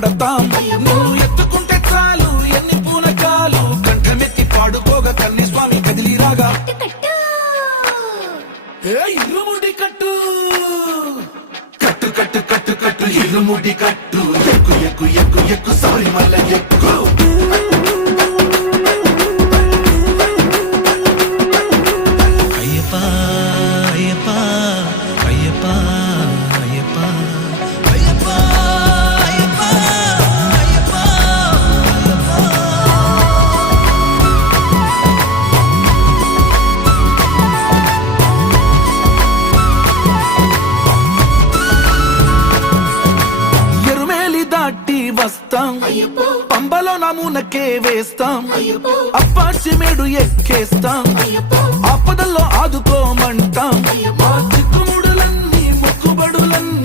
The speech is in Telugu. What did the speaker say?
పడతాం. నువ్వు ఎత్తుకుంటే చాలు ఎన్ని పూనకాలు కంఠమెత్తి పాడుకోగా కన్య స్వామి కదిలి రాగా ఇరుముడి కట్టు కట్టు కట్టు కట్టు కట్టు ఇరుముడి కట్టు ఎక్కు ఎక్కు ఎక్కు ఎక్కు సారి మల్ల ఎక్కు వస్తాం పంబలో నమూనకే వేస్తాం అప్పాచి మేడు ఎక్కేస్తాం ఆపదల్లో ఆదుకోమంటాం మా చిక్కుముడులన్నీ మొక్కుబడులన్నీ